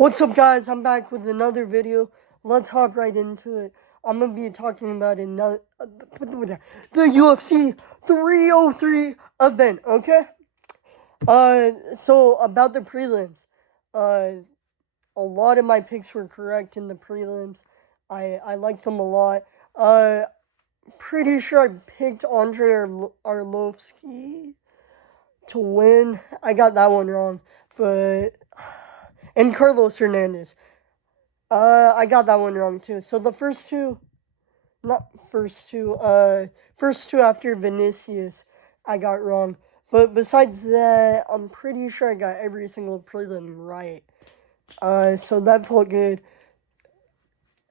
What's up, guys? I'm back with another video. Let's hop right into it. I'm gonna be talking about the UFC 303 event. Okay. So about the prelims. Uh, a lot of my picks were correct in the prelims. I liked them a lot. Pretty sure I picked Andre Arlovsky to win. I got that one wrong, but and Carlos Hernandez. I got that one wrong too. So the not first two after Vinicius, I got wrong. But besides that, I'm pretty sure I got every single prelim right. So that felt good.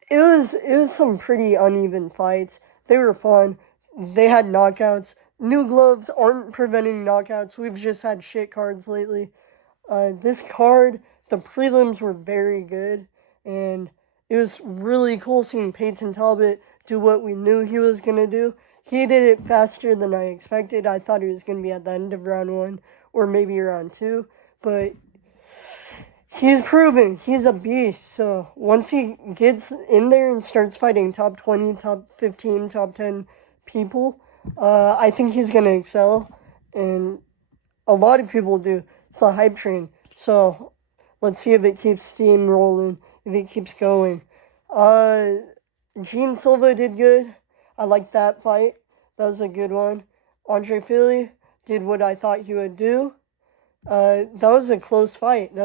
It was some pretty uneven fights. They were fun. They had knockouts. New gloves aren't preventing knockouts. We've just had shit cards lately. This card, the prelims were very good, and it was really cool seeing Peyton Talbot do what we knew he was gonna do. He did it faster than I expected. I thought it was gonna be at the end of round one or maybe round two, but he's proven he's a beast. So once he gets in there and starts fighting top 20, top 15, top 10 people, I think he's gonna excel, and a lot of people do. It's a hype train. So let's see if it keeps steam rolling, if it keeps going. Uh, Gene Silva did good. I liked that fight. That was a good one. Andre Philly did what I thought he would do. That was a close fight. It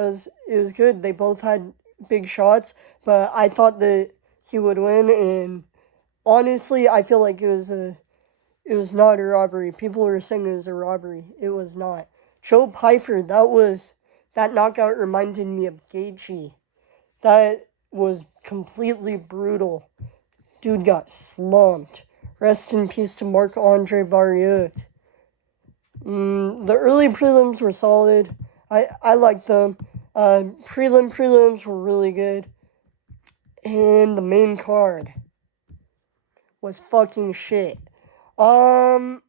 was good. They both had big shots, but I thought that he would win. And honestly, I feel like it was not a robbery. People were saying it was a robbery. It was not. Joe Pyfer, that knockout reminded me of Gaethje. That was completely brutal. Dude got slumped. Rest in peace to Marc-Andre Barriot. The early prelims were solid. I liked them. Prelims were really good. And the main card was fucking shit. No,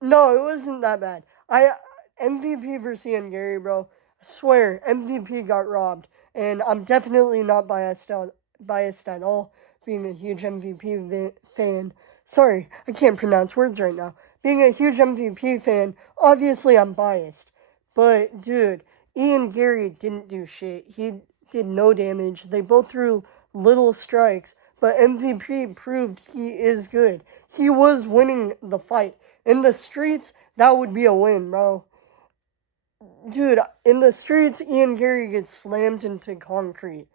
it wasn't that bad. MVP versus Ian Gary, bro. I swear, MVP got robbed, and I'm definitely not biased at all. Being a huge MVP fan. Sorry, I can't pronounce words right now. Being a huge MVP fan, obviously I'm biased. But dude, Ian Gary didn't do shit. He did no damage. They both threw little strikes, but MVP proved he is good. He was winning the fight. In the streets, that would be a win, bro. Dude, in the streets, Ian Gary gets slammed into concrete.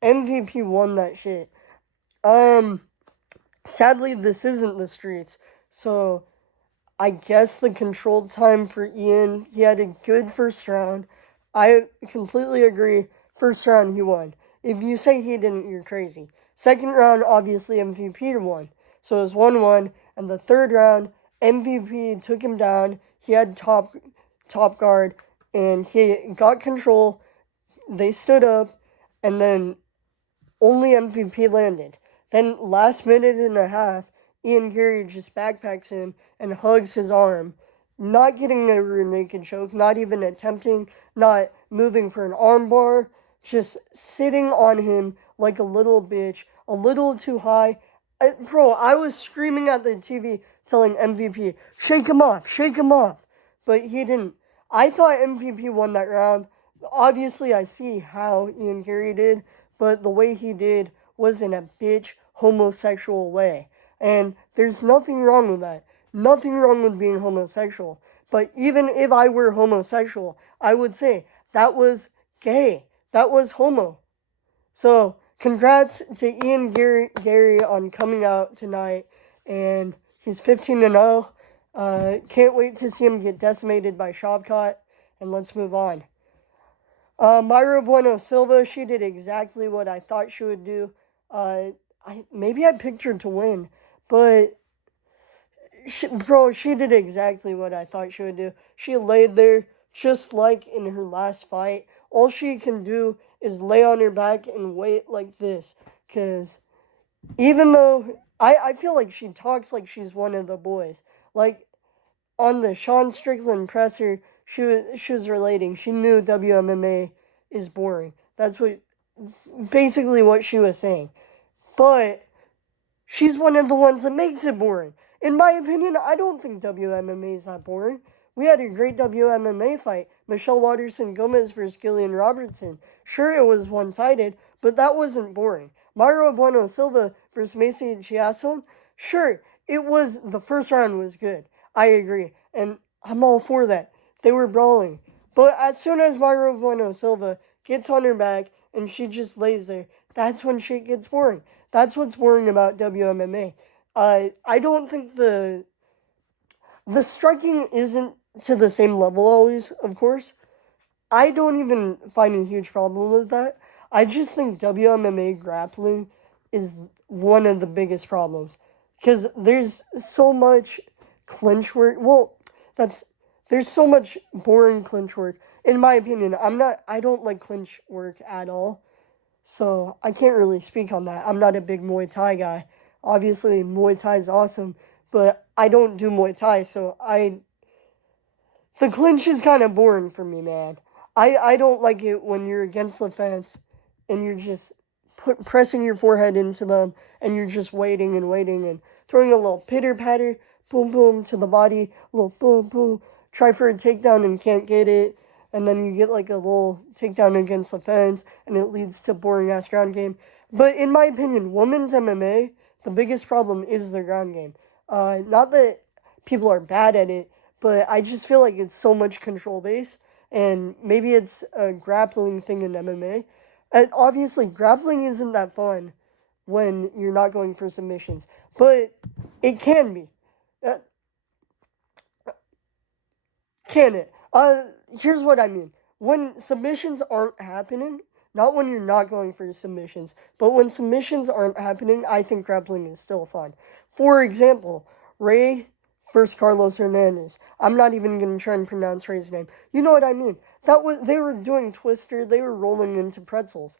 MVP won that shit. Um, Sadly, this isn't the streets, so I guess the controlled time for Ian, he had a good first round. I completely agree. First round, he won. If you say he didn't, you're crazy. Second round, obviously, MVP won. So it was 1-1. And the third round, MVP took him down. He had top guard, and he got control. They stood up, and then only MVP landed. Then last minute and a half, Ian Gary just backpacks him and hugs his arm, not getting a rear naked choke, not even attempting, not moving for an armbar, just sitting on him like a little bitch, a little too high. Bro, I was screaming at the TV telling MVP, shake him off, shake him off. But he didn't. I thought MVP won that round. Obviously, I see how Ian Gary did, but the way he did was in a bitch homosexual way. And there's nothing wrong with that. Nothing wrong with being homosexual. But even if I were homosexual, I would say that was gay. That was homo. So, congrats to Ian Gary on coming out tonight. And he's 15-0. Can't wait to see him get decimated by Shavkat. And let's move on. Myra Bueno Silva, she did exactly what I thought she would do. Maybe I picked her to win, but she did exactly what I thought she would do. She laid there just like in her last fight. All she can do is lay on her back and wait like this. Because even though I feel like she talks like she's one of the boys. Like on the Sean Strickland presser, she was relating. She knew WMMA is boring. That's what basically what she was saying. But she's one of the ones that makes it boring. In my opinion, I don't think WMMA is that boring. We had a great WMMA fight, Michelle Waterson Gomez versus Gillian Robertson. Sure, it was one-sided, but that wasn't boring. Mayra Bueno Silva versus Macy Chiasson. Sure, it was, the first round was good. I agree, and I'm all for that. They were brawling. But as soon as Mayra Bueno Silva gets on her back and she just lays there, that's when shit gets boring. That's what's boring about WMMA. I don't think the striking isn't to the same level always, of course. I don't even find a huge problem with that. I just think WMMA grappling is one of the biggest problems because there's so much clinch work. Well, that's there's so much boring clinch work. In my opinion, I don't like clinch work at all. So I can't really speak on that. I'm not a big Muay Thai guy. Obviously, Muay Thai is awesome, but I don't do Muay Thai, so the clinch is kind of boring for me, man. I don't like it when you're against the fence and you're just pressing your forehead into them and you're just waiting and waiting and throwing a little pitter patter, boom boom to the body, a little boom boom. Try for a takedown and can't get it, and then you get like a little takedown against the fence and it leads to boring ass ground game. But in my opinion, women's MMA, the biggest problem is their ground game. Not that people are bad at it, but I just feel like it's so much control based, and maybe it's a grappling thing in MMA. And obviously, grappling isn't that fun when you're not going for submissions, but it can be. Uh, can it? Here's what I mean. When submissions aren't happening, not when you're not going for submissions, but when submissions aren't happening, I think grappling is still fun. For example, Ray versus Carlos Hernandez. I'm not even gonna try and pronounce Ray's name. You know what I mean? They were doing twister, they were rolling into pretzels.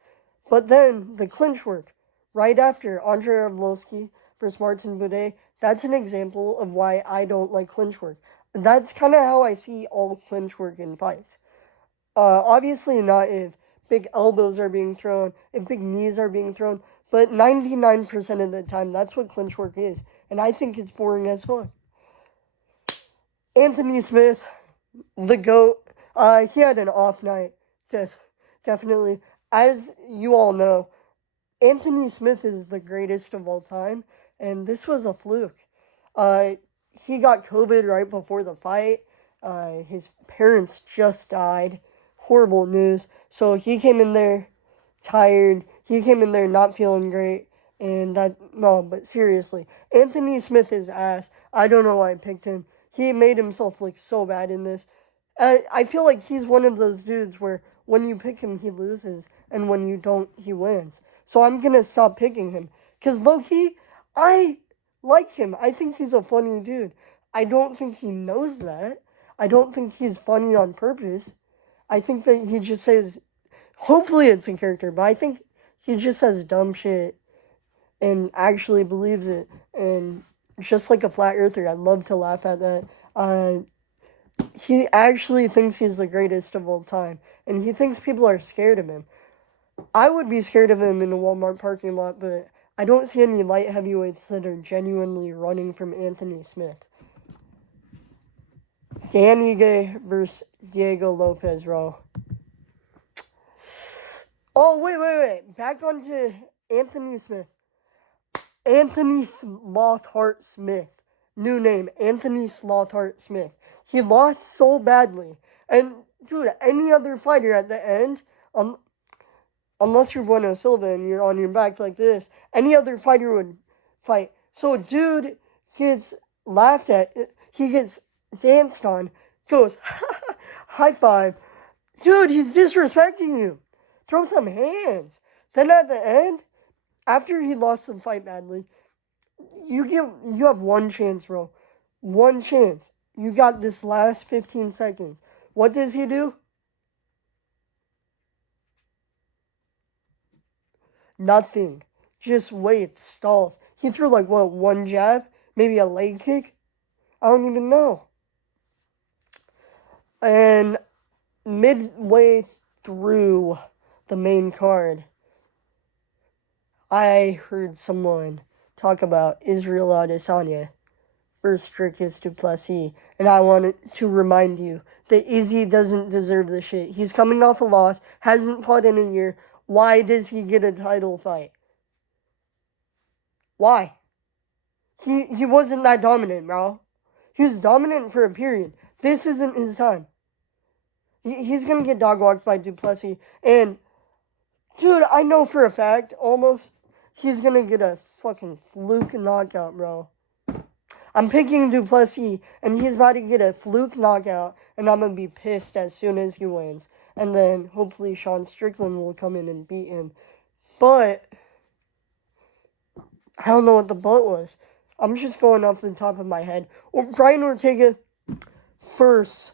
But then the clinch work, right after Andre Arlovsky versus Martin Buday, that's an example of why I don't like clinch work. That's kind of how I see all clinch work in fights. Obviously not if big elbows are being thrown, if big knees are being thrown, but 99% of the time, that's what clinch work is. And I think it's boring as fuck. Anthony Smith, the GOAT, he had an off night, definitely. As you all know, Anthony Smith is the greatest of all time, and this was a fluke. Uh, he got COVID right before the fight. His parents just died. Horrible news. So he came in there tired. He came in there not feeling great. And no, but seriously, Anthony Smith is ass. I don't know why I picked him. He made himself look so bad in this. I feel like he's one of those dudes where when you pick him, he loses, and when you don't, he wins. So I'm gonna stop picking him. Because low key, I like him. I think he's a funny dude. I don't think he knows that. I don't think he's funny on purpose. I think that he just says, hopefully it's a character, but I think he just says dumb shit and actually believes it. And just like a flat earther, I'd love to laugh at that. He actually thinks he's the greatest of all time, and he thinks people are scared of him. I would be scared of him in a Walmart parking lot, but I don't see any light heavyweights that are genuinely running from Anthony Smith. Dan Ige versus Diego Lopez, bro. Oh, wait. Back onto Anthony Smith. Anthony Slothheart Smith. New name, Anthony Slothheart Smith. He lost so badly. And, dude, any other fighter at the end, unless you're Bueno Silva and you're on your back like this, any other fighter would fight. So, dude gets laughed at. He gets danced on. Goes, high five. Dude, he's disrespecting you. Throw some hands. Then at the end, after he lost the fight badly, you have one chance, bro. One chance. You got this last 15 seconds. What does he do? Nothing. Just waits, stalls. He threw like what, one jab? Maybe a leg kick? I don't even know. And midway through the main card, I heard someone talk about Israel Adesanya versus Dricus du Plessis, and I wanted to remind you that Izzy doesn't deserve this shit. He's coming off a loss, hasn't fought in a year. Why does he get a title fight? Why? He wasn't that dominant, bro. He was dominant for a period. This isn't his time. He's gonna get dog walked by du Plessis, and dude, I know for a fact, almost, he's gonna get a fucking fluke knockout, bro. I'm picking du Plessis, and he's about to get a fluke knockout, and I'm gonna be pissed as soon as he wins. And then hopefully Sean Strickland will come in and beat him. But I don't know what the but was. I'm just going off the top of my head. Or Brian Ortega first.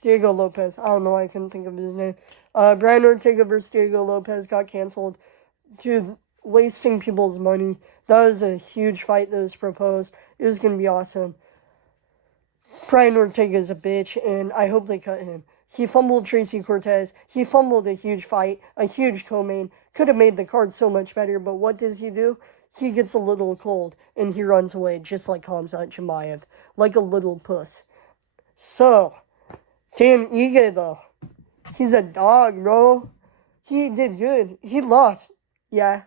Diego Lopez. I don't know why I couldn't think of his name. Brian Ortega versus Diego Lopez got canceled. Dude, wasting people's money. That was a huge fight that was proposed. It was going to be awesome. Brian Ortega is a bitch, and I hope they cut him. He fumbled Tracy Cortez. He fumbled a huge fight, a huge co-main. Could have made the card so much better, but what does he do? He gets a little cold, and he runs away, just like Khamzat Chimaev, like a little puss. So, Dan Ige, though, he's a dog, bro. He did good. He lost, yeah,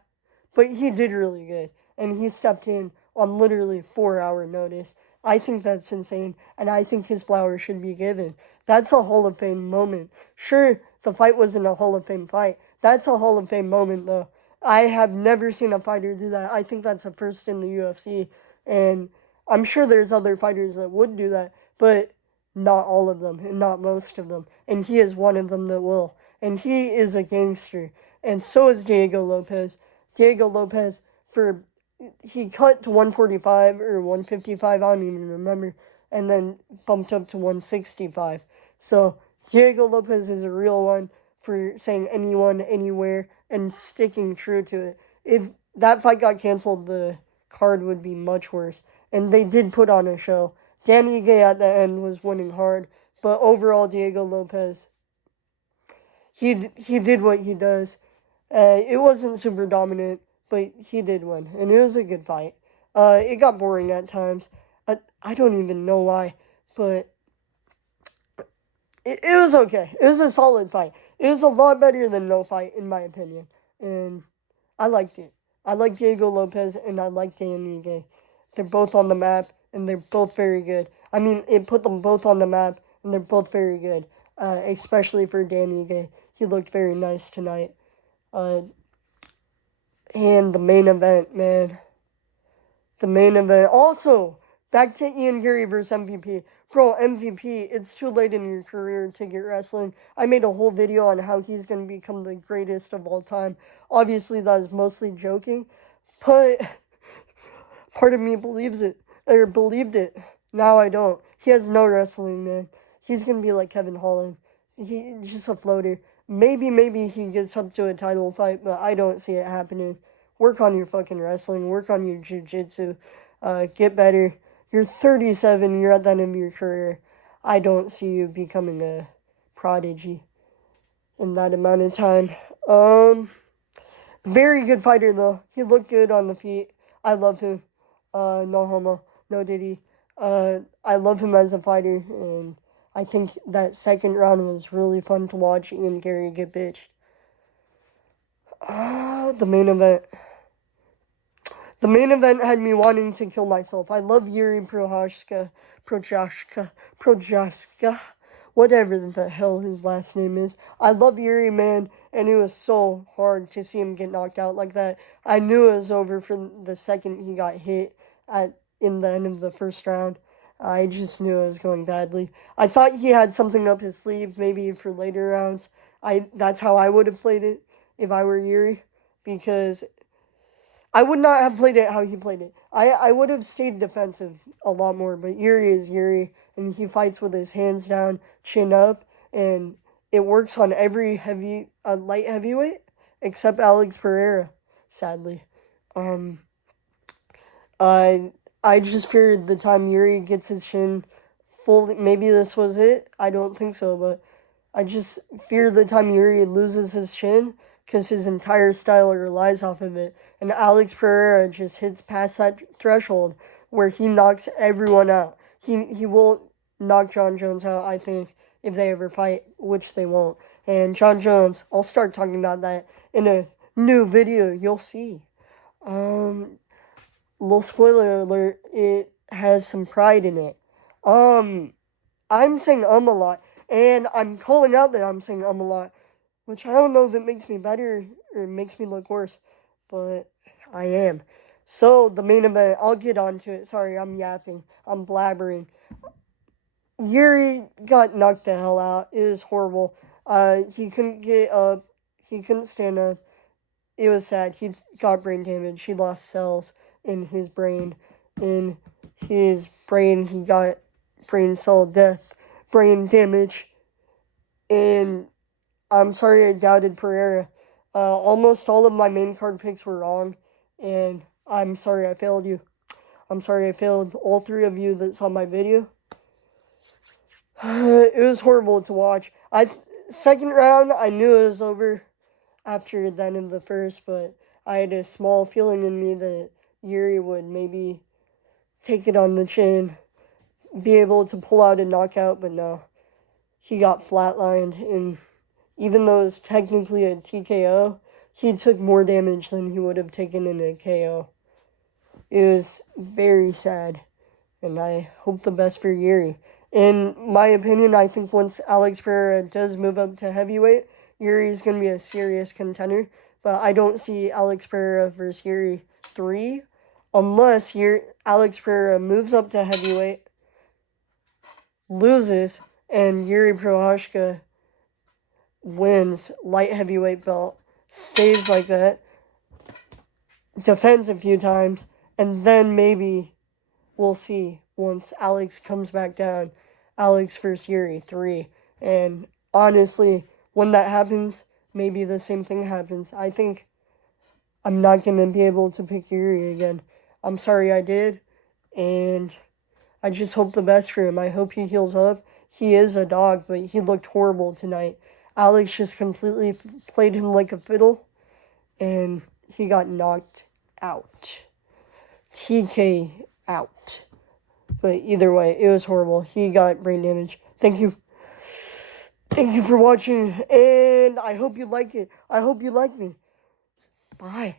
but he did really good, and he stepped in on literally 4-hour notice. I think that's insane, and I think his flowers should be given. That's a Hall of Fame moment. Sure, the fight wasn't a Hall of Fame fight. That's a Hall of Fame moment, though. I have never seen a fighter do that. I think that's a first in the UFC, and I'm sure there's other fighters that would do that, but not all of them, and not most of them. And he is one of them that will. And he is a gangster, and so is Diego Lopez. Diego Lopez, he cut to 145 or 155, I don't even remember, and then bumped up to 165. So Diego Lopez is a real one for saying anyone, anywhere, and sticking true to it. If that fight got canceled, the card would be much worse. And they did put on a show. Dan Ige at the end was winning hard, but overall, Diego Lopez, he did what he does. It wasn't super dominant, but he did win, and it was a good fight. It got boring at times. I don't even know why, but it was okay. It was a solid fight. It was a lot better than no fight, in my opinion, and I liked it. I like Diego Lopez, and I like Dan Ige. They're both on the map, and they're both very good. I mean, it put them both on the map, and they're both very good, especially for Dan Ige. He looked very nice tonight. And the main event, man. The main event. Also, back to Ian Gary versus MVP. Bro, MVP, it's too late in your career to get wrestling. I made a whole video on how he's going to become the greatest of all time. Obviously, that was mostly joking, but part of me believes it, or believed it. Now I don't. He has no wrestling, man. He's going to be like Kevin Holland. He's just a floater. Maybe he gets up to a title fight, but I don't see it happening. Work on your fucking wrestling. Work on your jiu-jitsu. Get better. You're 37. You're at the end of your career. I don't see you becoming a prodigy in that amount of time. Very good fighter, though. He looked good on the feet. I love him. No homo. No diddy. I love him as a fighter, and I think that second round was really fun to watch Ian Gary get bitched. The main event. The main event had me wanting to kill myself. I love Yuri Prochazka, whatever the hell his last name is. I love Yuri, man, and it was so hard to see him get knocked out like that. I knew it was over for the second he got hit in the end of the first round. I just knew it was going badly. I thought he had something up his sleeve, maybe for later rounds. That's how I would have played it if I were Yuri, because I would not have played it how he played it. I would have stayed defensive a lot more, but Yuri is Yuri, and he fights with his hands down, chin up, and it works on every light heavyweight except Alex Pereira, sadly. I just feared the time Yuri gets his chin fully. Maybe this was it. I don't think so, but I just fear the time Yuri loses his chin because his entire style relies off of it. And Alex Pereira just hits past that threshold where he knocks everyone out. He will knock John Jones out, I think, if they ever fight, which they won't. And John Jones, I'll start talking about that in a new video. You'll see. Little spoiler alert, it has some pride in it. I'm saying a lot, and I'm calling out that I'm saying a lot, which I don't know if it makes me better or makes me look worse, but I am. So, the main event, I'll get onto it. Sorry, I'm yapping. I'm blabbering. Yuri got knocked the hell out. It was horrible. He couldn't get up. He couldn't stand up. It was sad. He got brain damage. He lost cells in his brain. In his brain, he got brain cell death, brain damage. And I'm sorry I doubted Pereira. Almost all of my main card picks were wrong. And I'm sorry I failed you. I'm sorry I failed all three of you that saw my video. It was horrible to watch. Second round, I knew it was over after then in the first, but I had a small feeling in me that Yuri would maybe take it on the chin, be able to pull out a knockout, but no. He got flatlined, and even though it was technically a TKO, he took more damage than he would have taken in a KO. It was very sad, and I hope the best for Yuri. In my opinion, I think once Alex Pereira does move up to heavyweight, Yuri is going to be a serious contender. But I don't see Alex Pereira versus Yuri 3 unless Alex Pereira moves up to heavyweight, loses, and Yuri Prochazka wins light heavyweight belt, stays like that, defends a few times, and then maybe we'll see once Alex comes back down. Alex versus Yuri 3. And honestly, when that happens, maybe the same thing happens. I think I'm not going to be able to pick Yuri again. I'm sorry I did. And I just hope the best for him. I hope he heals up. He is a dog, but he looked horrible tonight. Alex just completely played him like a fiddle. And he got knocked out. TK out. But either way, it was horrible. He got brain damage. Thank you. Thank you for watching. And I hope you like it. I hope you like me. Bye.